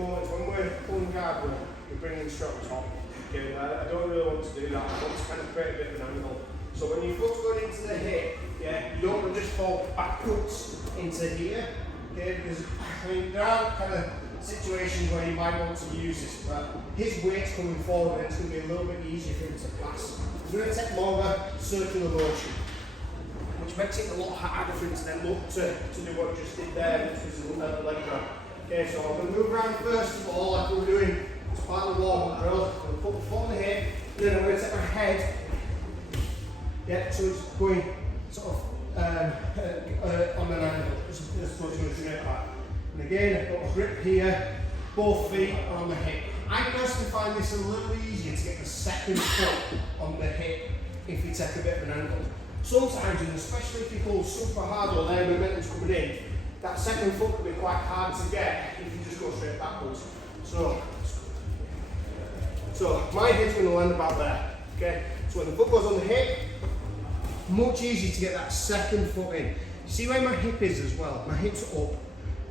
moments when we're pulling guard, we're bringing the strap top. Okay, I don't really want to do that. I want to kind of create a bit of an angle. So when your foot's going into the hip, yeah, you don't want to just fall backwards into here. Okay, because I mean, there are kind of situations where you might want to use this, but his weight's coming forward and it's going to be a little bit easier for him to pass. We're going to take more of a circular motion, which makes it a lot harder for him to then look to do what he just did there, which was a leg grab. Okay, so I'm going to move around first of all, like we're doing as part of the warm-up drill. I'm going to put the foot on the hip, and then I'm going to take my head, yeah, so it's going sort of on an angle, as opposed to going straight back. And again, I've got a grip here, both feet are on the hip. I personally find this a little easier to get the second foot on the hip if you take a bit of an angle. Sometimes, and especially if you pull super hard or their momentum's coming in, that second foot can be quite hard to get if you just go straight backwards. So my head's going to land about there. Okay, so when the foot goes on the hip, much easier to get that second foot in. See where my hip is as well? My hip's up.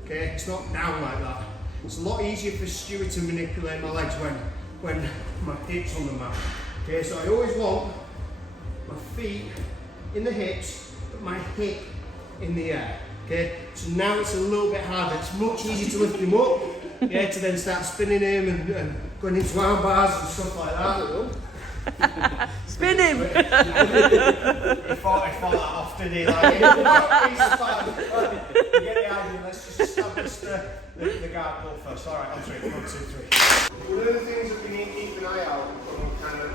Okay, it's not down like that. It's a lot easier for Stuart to manipulate my legs when my hip's on the mat. Okay, so I always want my feet in the hips, but my hip in the air. Okay, so now it's a little bit harder. It's much easier to lift him up, yeah, to then start spinning him and going into arm bars and stuff like that. Spin him! He thought that off, did he? Like, you get the idea, let's just establish the guard pull first. Alright, on 3, 1, 2, 3. One of the things that we need to keep an eye out when we kind of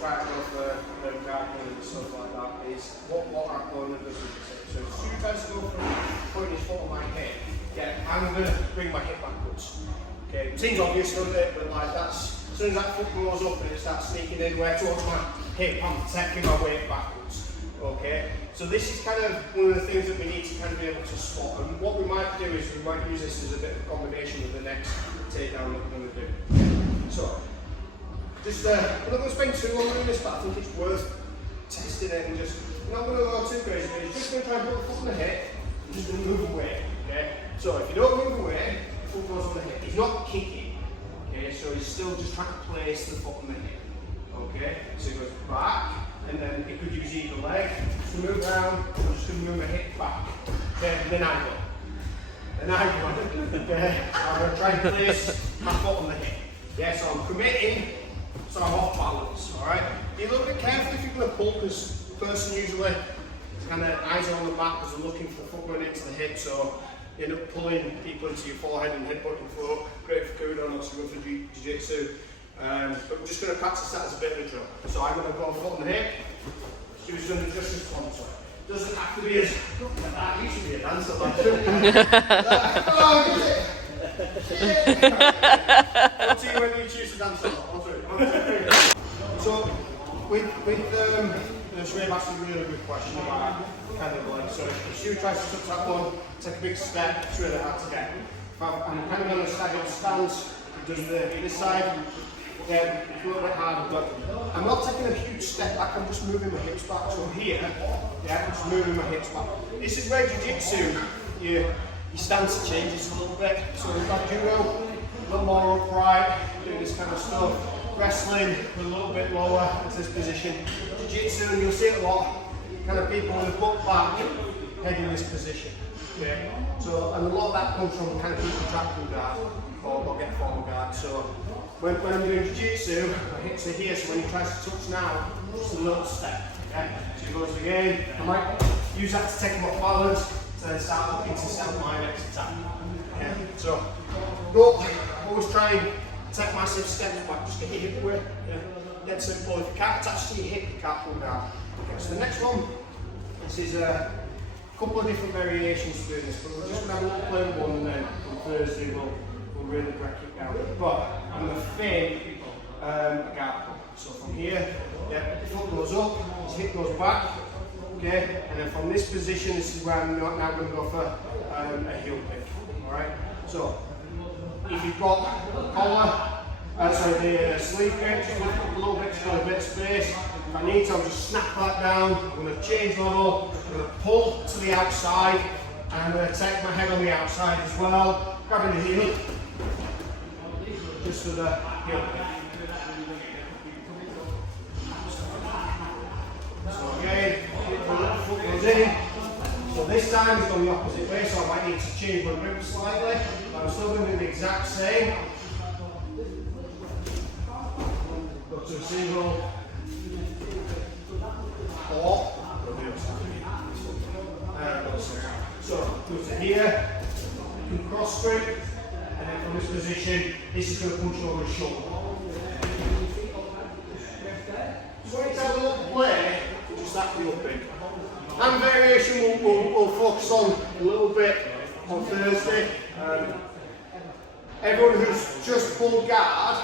try to go for the guard pull and stuff like that is what our opponent does with the hip. So as soon as I go from putting his foot on my hip, yeah, I'm going to bring my hip backwards. Okay, it seems obvious, doesn't it? But like that's, as soon as that foot goes up and it starts sneaking in where towards my hip, I'm taking my weight backwards. Okay, so this is kind of one of the things that we need to kind of be able to spot. And what we might do is we might use this as a bit of a combination with the next takedown that we're going to do. So, just I'm not going to spend too long on this, but I think it's worth testing it and just, you're not going to go too crazy. You're just going to try and put the foot on the hip and just going to move away. Okay, so if you don't move away, the foot goes on the hip. He's not kicking. Okay, so he's still just trying to place the foot on the hip. Okay, so he goes back, and then he could use either leg. Just move around, I'm just going to move my hip back. Okay, and then I go. Then I go. Okay, I'm going to try and place my foot on the hip. Yeah, so I'm committing, so I'm off balance. Alright, be a little bit careful if you're going to pull, because the person usually kind of eyes are on the mat because they're looking for the foot going into the hip, so you end up pulling people into your forehead and headbutting foot. Great for kudo, not so good for jiu-jitsu. But we're just going to practice that as a bit of a drill. So I'm going to go foot on the hip. Stu's going to just respond to it. Doesn't have to be as that used to be a dancer like oh, get it! Up to you when you choose to dance or not. So with Shrey asked a really good question about kind of like, so if Stu tries to touch that one, take a big step, it's really hard to get. I'm kind of on a staggered stance, he does this side, yeah, it's a little bit harder, but I'm not taking a huge step back, I'm just moving my hips back. So here, yeah, I'm just moving my hips back. This is where jiu-jitsu, your stance changes a little bit. So we've got judo, a little more upright, doing this kind of stuff. Wrestling, a little bit lower into this position. Jiu-jitsu, and you'll see it a lot, kind of people with a butt back, head in this position. Okay? So, and a lot of that comes from kind of people tracking guard or get form guard. So, when I'm doing jiu-jitsu, my hips are here, so when he tries to touch now, just a little step. Okay? So he goes again. I might use that to take him off balance, to then start looking to set up my next attack. Okay? So, don't always try and take massive steps back, just get your hip away. Yeah? Dead simple. If you can't attach to your hip, you can't pull down. Okay, so the next one, this is a couple of different variations to do this, but we're just going to have a little play with one, and then on Thursday we'll really break it down. But I'm going to fake a guard pull. So from here, yeah, the foot goes up, his hip goes back, okay, and then from this position, this is where I'm now going to go for a heel pick. Alright, so if you've got the collar, the sleeve grip, just lift up a little bit, just got a bit of space. If I need to, I'll just snap that down. I'm going to change level, I'm going to pull to the outside, and I'm going to take my head on the outside as well, grabbing the heel. just to the heel pick. So again, foot goes in. So this time it's gone the opposite way, so I might need to change my grip slightly, but I'm still going to do the exact same. Go to a single, or go to the other side. So go to here, you can cross grip, and then from this position, this is going to punch over the shoulder. So when you have a little play, just that heel pick. Hand variation we'll focus on a little bit on Thursday. Everyone who's just pulled guard,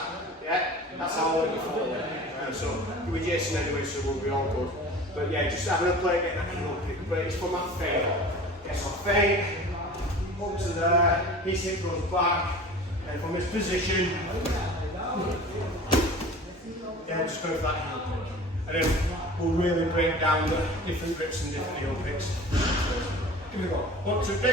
yeah, that's how I perform. So we're Jason anyway, so we'll be all good. But yeah, just having a play, getting that heel pick. But it's from that feint. Yeah, so feint, up to there, his hip goes back, and from this position, yeah, just go for that heel pick. And then we'll really break down the different grips and different heel picks. Here we go. 1, 2, 3.